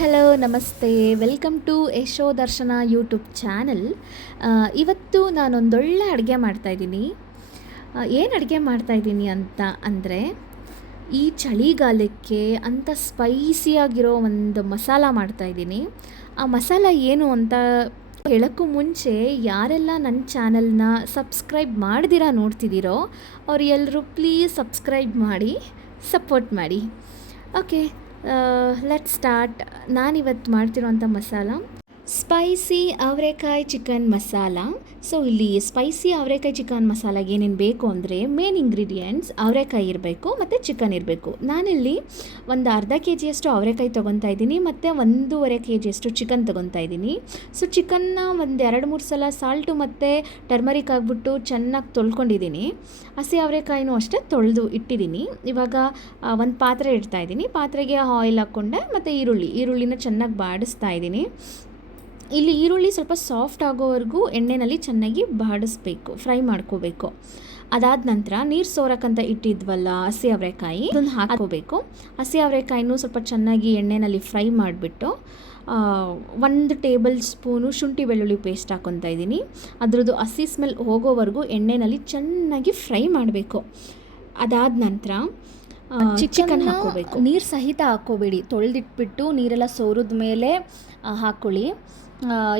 Hello, ನಮಸ್ತೆ. Welcome to ಯಶೋ ದರ್ಶನ YouTube channel. ಇವತ್ತು ನಾನೊಂದೊಳ್ಳೆ ಅಡುಗೆ ಮಾಡ್ತಾಯಿದ್ದೀನಿ ಏನು ಅಡುಗೆ ಮಾಡ್ತಾಯಿದ್ದೀನಿ ಅಂತ ಅಂದರೆ, ಈ ಚಳಿಗಾಲಕ್ಕೆ ಅಂತ ಸ್ಪೈಸಿಯಾಗಿರೋ ಒಂದು ಮಸಾಲ ಮಾಡ್ತಾಯಿದ್ದೀನಿ ಆ ಮಸಾಲ ಏನು ಅಂತ ಹೇಳೋಕ್ಕೂ ಮುಂಚೆ, ಯಾರೆಲ್ಲ ನನ್ನ ಚಾನಲ್ನ ಸಬ್ಸ್ಕ್ರೈಬ್ ಮಾಡ್ದಿರ ನೋಡ್ತಿದ್ದೀರೋ ಅವ್ರು ಎಲ್ಲರೂ ಪ್ಲೀಸ್ ಸಬ್ಸ್ಕ್ರೈಬ್ ಮಾಡಿ, ಸಪೋರ್ಟ್ ಮಾಡಿ. ಓಕೆ ಲೆಟ್ ಸ್ಟಾರ್ಟ್ ನಾನಿವತ್ತು ಮಾಡ್ತಿರೋಂಥ ಮಸಾಲ. ಸ್ಪೈಸಿ ಅವರೆಕಾಯಿ ಚಿಕನ್ ಮಸಾಲ. ಸೊ ಇಲ್ಲಿ ಸ್ಪೈಸಿ ಅವರೆಕಾಯಿ ಚಿಕನ್ ಮಸಾಲಾಗೆ ಏನೇನು ಬೇಕು ಅಂದರೆ ಮೇನ್ ಇಂಗ್ರೀಡಿಯೆಂಟ್ಸ್ ಅವರೆಕಾಯಿ ಇರಬೇಕು ಮತ್ತು ಚಿಕನ್ ಇರಬೇಕು. ನಾನಿಲ್ಲಿ ಒಂದು ಅರ್ಧ ಕೆ ಜಿಯಷ್ಟು ಅವರೆಕಾಯಿ ತೊಗೊತಾ ಇದ್ದೀನಿ, ಮತ್ತು ಒಂದೂವರೆ ಕೆ ಜಿಯಷ್ಟು ಚಿಕನ್ ತೊಗೊತಾ ಇದ್ದೀನಿ. ಸೊ ಚಿಕನ್ನ ಒಂದು ಎರಡು ಮೂರು ಸಲ ಸಾಲ್ಟು ಮತ್ತು ಟರ್ಮರಿಕ್ ಆಗಿಬಿಟ್ಟು ಚೆನ್ನಾಗಿ ತೊಳ್ಕೊಂಡಿದ್ದೀನಿ. ಹಸಿ ಅವರೆಕಾಯಿನೂ ಅಷ್ಟೇ ತೊಳೆದು ಇಟ್ಟಿದ್ದೀನಿ. ಇವಾಗ ಒಂದು ಪಾತ್ರೆ ಇಡ್ತಾ ಇದ್ದೀನಿ. ಪಾತ್ರೆಗೆ ಆಯಿಲ್ ಹಾಕ್ಕೊಂಡೆ ಮತ್ತು ಈರುಳ್ಳಿ, ಈರುಳ್ಳಿನ ಚೆನ್ನಾಗಿ ಬಾಡಿಸ್ತಾ ಇದ್ದೀನಿ. ಇಲ್ಲಿ ಈರುಳ್ಳಿ ಸ್ವಲ್ಪ ಸಾಫ್ಟ್ ಆಗೋವರೆಗೂ ಎಣ್ಣೆಯಲ್ಲಿ ಚೆನ್ನಾಗಿ ಬಾಡಿಸ್ಬೇಕು ಫ್ರೈ ಮಾಡ್ಕೋಬೇಕು. ಅದಾದ ನಂತರ ನೀರು ಸೋರಕ್ಕಂತ ಇಟ್ಟಿದ್ವಲ್ಲ ಹಸಿ ಅವರೆಕಾಯಿ ಅದನ್ನು ಹಾಕೋಬೇಕು ಹಸಿ ಅವರೆಕಾಯಿನೂ ಸ್ವಲ್ಪ ಚೆನ್ನಾಗಿ ಎಣ್ಣೆಯಲ್ಲಿ ಫ್ರೈ ಮಾಡಿಬಿಟ್ಟು ಒಂದು ಟೇಬಲ್ ಸ್ಪೂನು ಶುಂಠಿ ಬೆಳ್ಳುಳ್ಳಿ ಪೇಸ್ಟ್ ಹಾಕೊತಾ ಇದ್ದೀನಿ. ಅದರದ್ದು ಹಸಿ ಸ್ಮೆಲ್ ಹೋಗೋವರೆಗೂ ಎಣ್ಣೆಯಲ್ಲಿ ಚೆನ್ನಾಗಿ ಫ್ರೈ ಮಾಡಬೇಕು. ಅದಾದ ನಂತರ ಚಿಕನ್ ಹಾಕೋಬೇಕು ನೀರು ಸಹಿತ ಹಾಕೋಬೇಡಿ ತೊಳೆದಿಟ್ಬಿಟ್ಟು ನೀರೆಲ್ಲ ಸೋರಿದ ಮೇಲೆ ಹಾಕ್ಕೊಳ್ಳಿ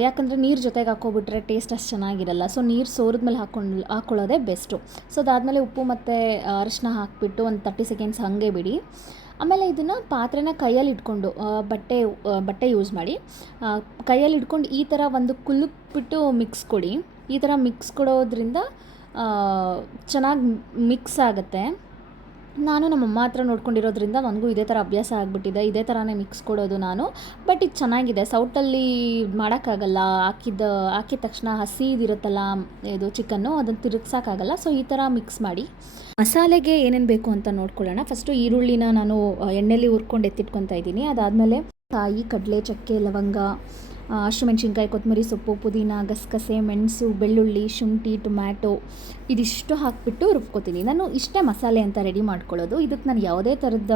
ಯಾಕಂದರೆ ನೀರು ಜೊತೆಗೆ ಹಾಕ್ಕೊಬಿಟ್ರೆ ಟೇಸ್ಟ್ ಅಷ್ಟು ಚೆನ್ನಾಗಿರಲ್ಲ. ಸೊ ನೀರು ಸೋರಿದ್ಮೇಲೆ ಹಾಕೊಂಡು ಹಾಕ್ಕೊಳ್ಳೋದೇ ಬೆಸ್ಟು ಸೊ ಅದಾದಮೇಲೆ ಉಪ್ಪು ಮತ್ತು ಅರಿಶಿನ ಹಾಕಿಬಿಟ್ಟು ಒಂದು ತರ್ಟಿ ಸೆಕೆಂಡ್ಸ್ ಹಾಗೆ ಬಿಡಿ. ಆಮೇಲೆ ಇದನ್ನು ಪಾತ್ರೆನ ಕೈಯಲ್ಲಿ ಇಟ್ಕೊಂಡು ಬಟ್ಟೆ ಬಟ್ಟೆ ಯೂಸ್ ಮಾಡಿ ಕೈಯಲ್ಲಿ ಇಟ್ಕೊಂಡು ಈ ಥರ ಒಂದು ಕುಲುಕ್ಬಿಟ್ಟು ಮಿಕ್ಸ್ ಕೊಡಿ. ಈ ಥರ ಮಿಕ್ಸ್ ಕೊಡೋದ್ರಿಂದ ಚೆನ್ನಾಗಿ ಮಿಕ್ಸ್ ಆಗುತ್ತೆ. ನಾನು ನಮ್ಮಮ್ಮ ಹತ್ರ ನೋಡ್ಕೊಂಡಿರೋದ್ರಿಂದ ನನಗೂ ಇದೇ ಥರ ಅಭ್ಯಾಸ ಆಗಿಬಿಟ್ಟಿದೆ. ಇದೇ ಥರನೇ ಮಿಕ್ಸ್ ಕೊಡೋದು ನಾನು. ಬಟ್ ಇದು ಚೆನ್ನಾಗಿದೆ. ಸೌಟಲ್ಲಿ ಮಾಡೋಕ್ಕಾಗಲ್ಲ. ಹಾಕಿದ ಹಾಕಿದ ತಕ್ಷಣ ಹಸಿದಿರುತ್ತಲ್ಲ ಇದು ಚಿಕನ್ನು ಅದನ್ನು ತಿರುಗ್ಸೋಕ್ಕಾಗಲ್ಲ ಸೊ ಈ ಥರ ಮಿಕ್ಸ್ ಮಾಡಿ. ಮಸಾಲೆಗೆ ಏನೇನು ಬೇಕು ಅಂತ ನೋಡ್ಕೊಳ್ಳೋಣ. ಫಸ್ಟು ಈರುಳ್ಳಿನ ನಾನು, ಎಣ್ಣೆಲಿ ಹುರ್ಕೊಂಡು ಎತ್ತಿಟ್ಕೊತಾ ಇದ್ದೀನಿ. ಅದಾದಮೇಲೆ ಕಾಯಿ ಕಡಲೆ, ಚಕ್ಕೆ, ಲವಂಗ ಹಸಿಮೆಣ್ಸಿನ್ಕಾಯಿ ಕೊತ್ತಂಬರಿ ಸೊಪ್ಪು ಪುದೀನ ಗಸಗಸೆ ಮೆಣಸು ಬೆಳ್ಳುಳ್ಳಿ ಶುಂಠಿ ಟೊಮ್ಯಾಟೊ ಇದಿಷ್ಟು ಹಾಕಿಬಿಟ್ಟು ರುಬ್ಕೋತೀನಿ. ನಾನು ಇಷ್ಟೇ ಮಸಾಲೆ ಅಂತ ರೆಡಿ ಮಾಡ್ಕೊಳ್ಳೋದು. ಇದಕ್ಕೆ ನಾನು ಯಾವುದೇ ಥರದ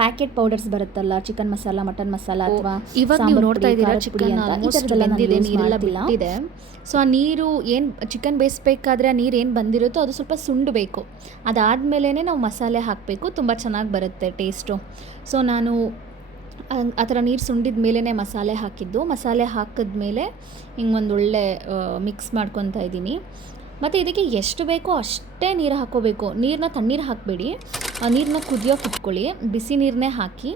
ಪ್ಯಾಕೆಟ್ ಪೌಡರ್ಸ್ ಬರುತ್ತಲ್ಲ ಚಿಕನ್ ಮಸಾಲ ಮಟನ್ ಮಸಾಲ ಅಥವಾ ಇವಾಗ ನೀವು ನೋಡ್ತಾ ಇದ್ದೀರಾ ಚಿಕನ್ ಬಂದಿದೆ ನೀರೆಲ್ಲ ಬಿಟ್ಟಿದೆ. ಸೊ ಆ ನೀರು ಏನು ಚಿಕನ್ ಬೇಯಿಸ್ಬೇಕಾದ್ರೆ ಆ ನೀರು ಏನು ಬಂದಿರುತ್ತೋ ಅದು ಸ್ವಲ್ಪ ಸುಂಡಬೇಕು ಅದಾದಮೇಲೆ ನಾವು ಮಸಾಲೆ ಹಾಕಬೇಕು. ತುಂಬ ಚೆನ್ನಾಗಿ ಬರುತ್ತೆ ಟೇಸ್ಟು ಸೊ ನಾನು ಆ ಥರ ನೀರು ಸುಂಡಿದ ಮೇಲೇ ಮಸಾಲೆ ಹಾಕಿದ್ದು. ಮಸಾಲೆ ಹಾಕಿದ್ಮೇಲೆ ಹಿಂಗೆ ಒಂದು ಒಳ್ಳೆ ಮಿಕ್ಸ್ ಮಾಡ್ಕೊತಾ ಇದ್ದೀನಿ. ಮತ್ತು ಇದಕ್ಕೆ ಎಷ್ಟು ಬೇಕೋ ಅಷ್ಟೇ ನೀರು ಹಾಕ್ಕೋಬೇಕು ನೀರನ್ನ ತಣ್ಣೀರು ಹಾಕಬೇಡಿ. ನೀರನ್ನ ಕುದಿಯೋಕೆ ಇಟ್ಕೊಳ್ಳಿ. ಬಿಸಿ ನೀರನ್ನೇ ಹಾಕಿ.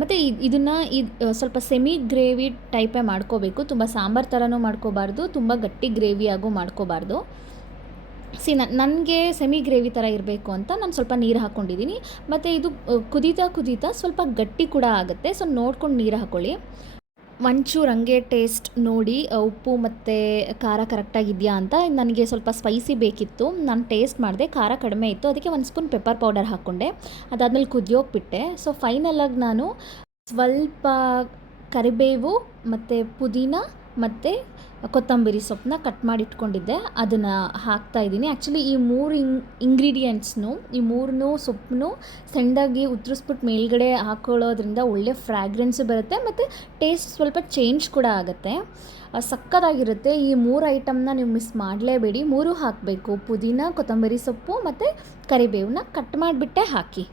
ಮತ್ತು ಇದನ್ನು ಇದು ಸ್ವಲ್ಪ ಸೆಮಿ ಗ್ರೇವಿ ಟೈಪೇ ಮಾಡ್ಕೋಬೇಕು. ತುಂಬ ಸಾಂಬಾರು ಥರನೂ ಮಾಡ್ಕೋಬಾರ್ದು. ತುಂಬ ಗಟ್ಟಿ ಗ್ರೇವಿಯಾಗೂ ಮಾಡ್ಕೋಬಾರ್ದು. ಸಿ ನನಗೆ ಸೆಮಿ ಗ್ರೇವಿ ಥರ ಇರಬೇಕು ಅಂತ ನಾನು ಸ್ವಲ್ಪ ನೀರು ಹಾಕ್ಕೊಂಡಿದ್ದೀನಿ ಮತ್ತು ಇದು ಕುದೀತಾ ಕುದೀತಾ ಸ್ವಲ್ಪ ಗಟ್ಟಿ ಕೂಡ ಆಗುತ್ತೆ. ಸೊ, ನೋಡ್ಕೊಂಡು ನೀರು ಹಾಕ್ಕೊಳ್ಳಿ ಒಂಚೂರು ಹಂಗೆ ಟೇಸ್ಟ್ ನೋಡಿ ಉಪ್ಪು ಮತ್ತು ಖಾರ ಕರೆಕ್ಟಾಗಿದೆಯಾ ಅಂತ ನನಗೆ ಸ್ವಲ್ಪ ಸ್ಪೈಸಿ ಬೇಕಿತ್ತು. ನಾನು ಟೇಸ್ಟ್ ಮಾಡಿದೆ, ಖಾರ ಕಡಿಮೆ ಇತ್ತು. ಅದಕ್ಕೆ ಒಂದು ಸ್ಪೂನ್ ಪೆಪ್ಪರ್ ಪೌಡರ್ ಹಾಕ್ಕೊಂಡೆ ಅದಾದಮೇಲೆ ಕುದಿಯೋಗ್ಬಿಟ್ಟೆ. ಸೊ ಫೈನಲಾಗಿ ನಾನು ಸ್ವಲ್ಪ ಕರಿಬೇವು ಮತ್ತು ಪುದೀನ ಮತ್ತು ಕೊತ್ತಂಬರಿ ಸೊಪ್ಪನ್ನ ಕಟ್ ಮಾಡಿ ಇಟ್ಕೊಂಡಿದ್ದೆ ಅದನ್ನು ಹಾಕ್ತಾಯಿದ್ದೀನಿ ಆ್ಯಕ್ಚುಲಿ ಈ ಮೂರು ಇಂಗ್ ಇಂಗ್ರೀಡಿಯೆಂಟ್ಸ್ನು ಈ ಮೂರನ್ನು ಸೊಪ್ಪನ್ನು ಸಣ್ಣದಾಗಿ ಉತ್ತರಿಸ್ಬಿಟ್ಟು ಮೇಲ್ಗಡೆ ಹಾಕ್ಕೊಳ್ಳೋದ್ರಿಂದ ಒಳ್ಳೆ ಫ್ರ್ಯಾಗ್ರೆನ್ಸು ಬರುತ್ತೆ. ಮತ್ತು ಟೇಸ್ಟ್ ಸ್ವಲ್ಪ ಚೇಂಜ್ ಕೂಡ ಆಗುತ್ತೆ. ಸಕ್ಕತ್ತಾಗಿರುತ್ತೆ ಈ ಮೂರು ಐಟಮ್ನ ನೀವು ಮಿಸ್ ಮಾಡಲೇಬೇಡಿ. ಮೂರು ಹಾಕಬೇಕು. ಪುದೀನ, ಕೊತ್ತಂಬರಿ ಸೊಪ್ಪು ಮತ್ತು ಕರಿಬೇವನ್ನ ಕಟ್ ಮಾಡಿಬಿಟ್ಟೆ ಹಾಕಿ.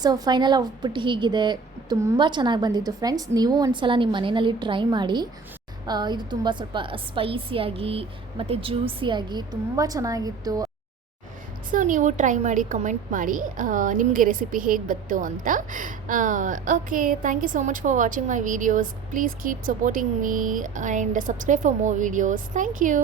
ಸೊ ಫೈನಲ್ ಔಟ್ಪುಟ್ ಹೀಗಿದೆ. ತುಂಬ ಚೆನ್ನಾಗಿ ಬಂದಿತ್ತು ಫ್ರೆಂಡ್ಸ್ ನೀವು ಒಂದು ಸಲ ನಿಮ್ಮ ಮನೆಯಲ್ಲಿ ಟ್ರೈ ಮಾಡಿ. ಇದು ತುಂಬ ಸ್ವಲ್ಪ ಸ್ಪೈಸಿಯಾಗಿ ಮತ್ತು ಜ್ಯೂಸಿಯಾಗಿ ತುಂಬ ಚೆನ್ನಾಗಿತ್ತು. ಸೊ, ನೀವು ಟ್ರೈ ಮಾಡಿ, ಕಮೆಂಟ್ ಮಾಡಿ ನಿಮಗೆ ರೆಸಿಪಿ ಹೇಗೆ ಬಂತು ಅಂತ. Okay, thank you so much for watching my videos. Please keep supporting me and subscribe for more videos. Thank you.